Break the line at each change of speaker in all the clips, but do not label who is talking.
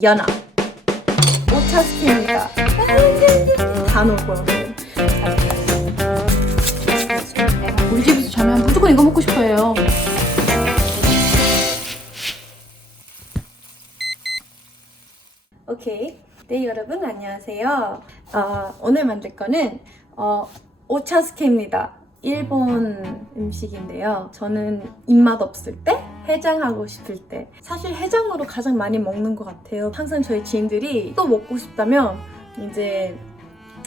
연아 오차스키입니다. 다 넣을 거야.
우리 집에서 자면 무조건 이거 먹고 싶어요.
오케이. 네 여러분 안녕하세요. 어, 오늘 만들 거는 어, 오차스케입니다. 일본 음식인데요. 저는 입맛 없을 때 해장하고 싶을 때. 사실 해장으로 가장 많이 먹는 것 같아요. 항상 저희 지인들이 또 먹고 싶다면 이제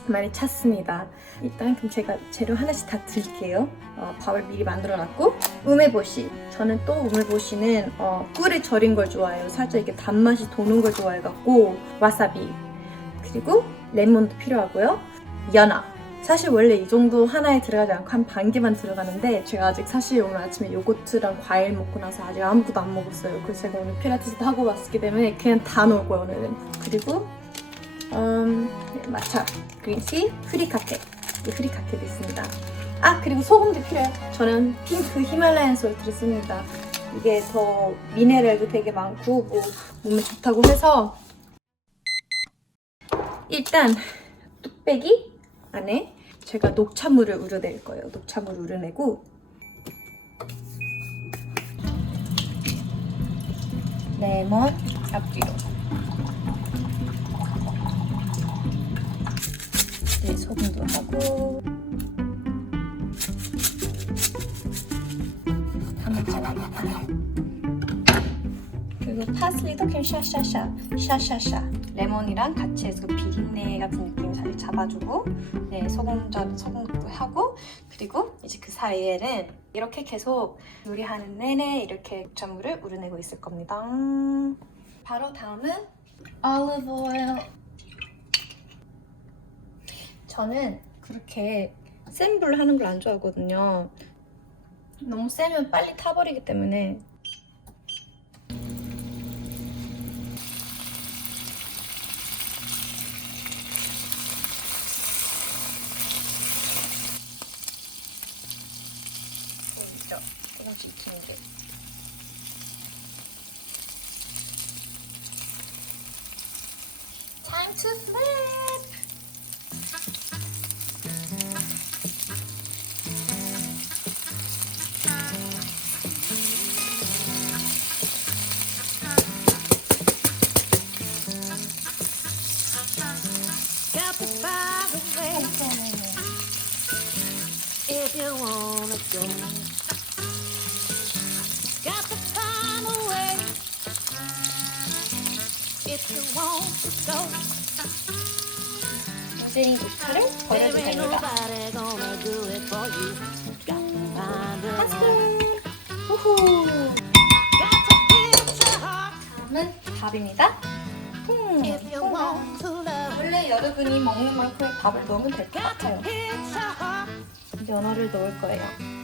많이 찾습니다. 일단 그럼 제가 재료 하나씩 다 드릴게요. 어, 밥을 미리 만들어 놨고 우메보시. 저는 또 우메보시는 어, 꿀에 절인 걸 좋아해요. 살짝 이렇게 단맛이 도는 걸 좋아해갖고 와사비. 그리고 레몬도 필요하고요. 연어 사실 원래 이 정도 하나에 들어가지 않고 한 반 개만 들어가는데 제가 아직 사실 오늘 아침에 요거트랑 과일 먹고 나서 아직 아무것도 안 먹었어요. 그래서 제가 오늘 필라테스도 하고 왔기 때문에 그냥 다 넣을 거예요 오늘은. 그리고 음, 네, 마차 그린티 프리카케 이 프리카케도 있습니다. 아 그리고 소금도 필요해요. 저는 핑크 히말라얀 솔트를 씁니다. 이게 더 미네랄도 되게 많고 뭐 몸에 좋다고 해서. 일단 뚝배기 안에 제가 녹차물을 우려낼 거예요. 녹차물 우려내고. 레몬 앞뒤로. 네, 소금도 하고. 그리고 파슬리도 그냥 샤샤샤 샤샤샤. 레몬이랑 같이 해서 그 비린내 같은 느낌 잘 잡아주고 네 소금전 소금도 하고 그리고 이제 그 사이에는 이렇게 계속 요리하는 내내 이렇게 녹차물을 우려내고 있을 겁니다 바로 다음은 올리브 오일 저는 그렇게 센 불로 하는 걸 안 좋아하거든요. 너무 세면 빨리 타버리기 때문에 보이죠? 조금씩 익히는 게. Time to flip!
Got the fire away find a way.
파슬! 우후! 다음은 밥입니다. 음. 원래 여러분이 먹는 만큼의 밥을 넣으면 될 것 같아요. 연어를 넣을 거예요.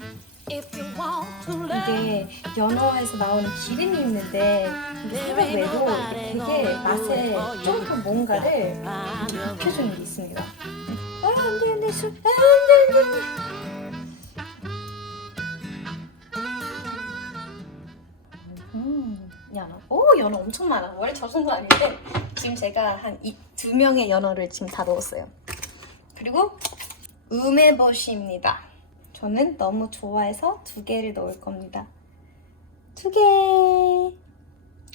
이게 연어에서 나오는 기름이 있는데 이게 생각 외로 되게 맛에 좀더 뭔가를. 입혀주는 게 있습니다. 아, 안 돼, 안 돼, 술. 아, 안 돼, 안 돼. 음, 연어. 오, 연어 엄청 많아. 원래 저 정도 아닌데 지금 제가 한 두 명의 연어를 지금 다 넣었어요. 그리고 우메보시입니다. 저는 너무 좋아해서 두 개를 넣을 겁니다. 두 개.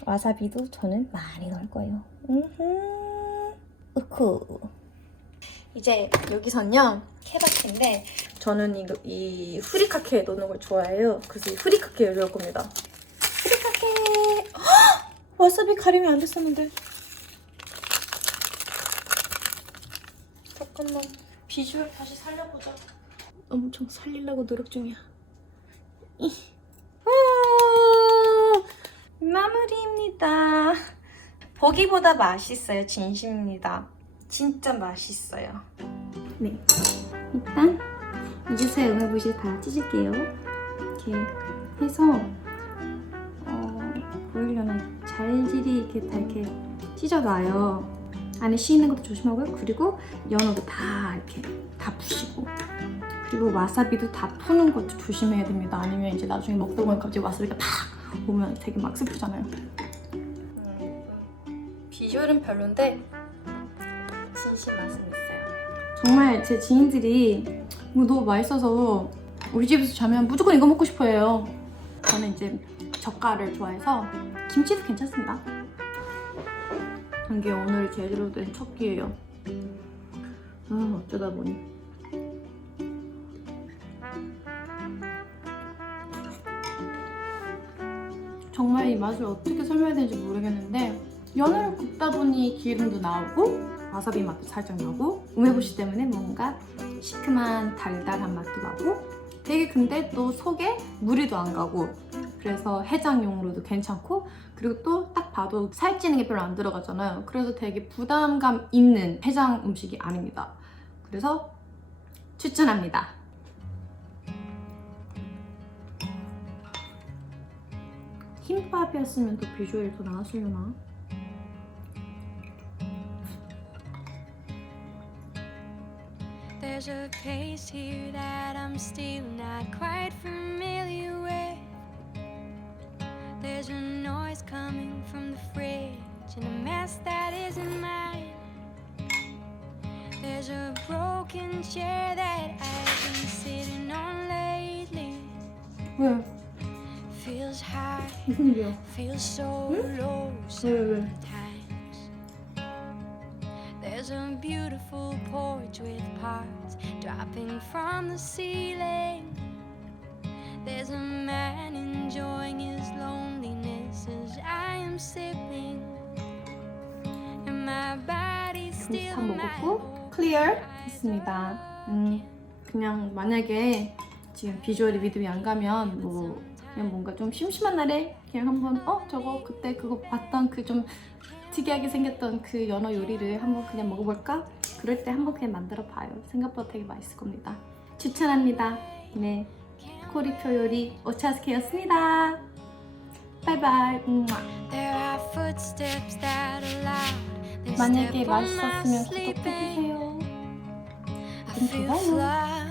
와사비도 저는 많이 넣을 거예요. 음흠. 이제 여기선요 케바케인데 저는 이거 이 후리카케 넣는 걸 좋아해요. 그래서 이 후리카케를 넣을 겁니다. 후리카케. 헉! 와사비 가리면 안 됐었는데. 잠깐만 비주얼 다시 살려보자. 엄청 살리려고 노력 중이야. 이. 아, 마무리입니다. 보기보다 맛있어요. 진심입니다. 진짜 맛있어요. 네. 일단 이제서야 음해보시 다 찢을게요. 이렇게 해서 어, 보이려면 잘질이 이렇게 다 이렇게 찢어놔요. 안에 씨 있는 것도 조심하고요. 그리고 연어도 다 이렇게 다 푸시고 그리고 와사비도 다 푸는 것도 조심해야 됩니다. 아니면 이제 나중에 먹다 보면 갑자기 와사비가 팍 오면 되게 막 슬프잖아요. 비 비주얼은 별론데 진심 맛은 있어요. 정말 제 지인들이 이거 너무 맛있어서 우리 집에서 자면 무조건 이거 먹고 싶어해요. 저는 이제 젓갈을 좋아해서 김치도 괜찮습니다. 이게 오늘 제대로 된 첫 끼예요. 아 어쩌다 보니. 정말 이 맛을 어떻게 설명해야 되는지 모르겠는데 연어를 굽다 보니 기름도 나오고 와사비 맛도 살짝 나고 우메보시 때문에 뭔가 시큼한 달달한 맛도 나고 되게 근데 또 속에 무리도 안 가고 그래서 해장용으로도 괜찮고 그리고 또 딱 봐도 살찌는 게 별로 안 들어가잖아요. 그래서 되게 부담감 있는 해장 음식이 아닙니다. 그래서 추천합니다 흰밥이었으면 또 비주얼이 더 나았으려나?
There's a place here that I'm still not quite familiar with. There's a noise coming from the fridge and a mess that isn't mine. There's a broken chair that I've been sitting on lately.
왜?
Feels high,
무슨 일이야?
feels so low
왜, 왜?
sometimes. There's a beautiful porch with parts dropping from the ceiling. There's a man enjoying his loneliness as I am sipping. And my body's still
다
my
먹었고 클리어 했습니다. 음, 그냥 만약에 지금 비주얼이 믿음이 안 가면 뭐 그냥 뭔가 좀 심심한 날에 그냥 한번 어 저거 그때 그거 봤던 그 좀 특이하게 생겼던 그 연어 요리를 한번 그냥 먹어볼까? 그럴 때 한번 그냥 만들어 봐요. 생각보다 되게 맛있을 겁니다. 추천합니다. 네, 코리표 요리 오차스케였습니다. 바이바이. 음. 만약에 맛있었으면. 구독해주세요.
Feel
좋아요.